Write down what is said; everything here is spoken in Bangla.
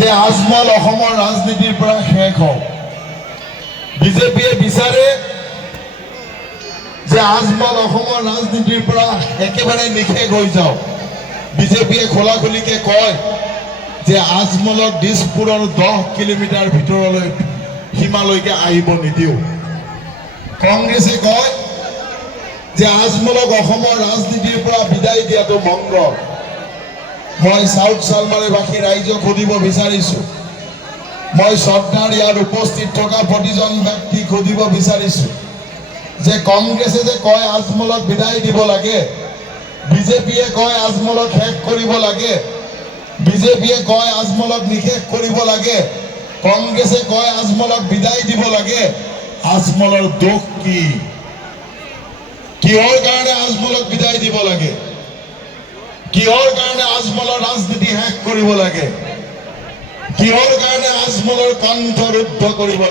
যে আজমল অসমৰ ৰাজনীতিৰ পৰা শেষ হওক। বিজেপিয়ে বিচাৰে যে আজমল অসমৰ ৰাজনীতিৰ পৰা একেবাৰে নিশেষ হৈ যাওক। বিজেপিয়ে খোলাখুলিকে কয় যে আজমলক দিছপুৰৰ দহ কিলোমিটাৰ ভিতৰলৈ সীমালৈকে আহিব নিদিওঁ। কংগ্ৰেছে কয় যে আজমলক অসমৰ ৰাজনীতিৰ পৰা বিদায় দিয়াটো মংগল। মই চাউথ চালমাৰীবাসী ৰাইজক সুধিব বিচাৰিছোঁ। মই শ্ৰদ্ধাৰ ইয়াত উপস্থিত থকা প্ৰতিজন ব্যক্তিক সুধিব বিচাৰিছোঁ যে কংগ্ৰেছে যে কয় আজমলক বিদায় দিব লাগে, বিজেপিয়ে কয় আজমলক শেষ কৰিব লাগে, বিজেপিয়ে কয় আজমলক নিশেষ কৰিব লাগে, কংগ্ৰেছে কয় আজমলক বিদায় দিব লাগে, আজমলৰ দোষ কি? কিহৰ কাৰণে আজমলক বিদায় দিব লাগে? কিহৰ কাৰণে আজমলৰ ৰাজনীতি শেষ কৰিব লাগে? কিহৰ কাৰণে আজমলৰ কণ্ঠ ৰুদ্ধ কৰিব লাগে?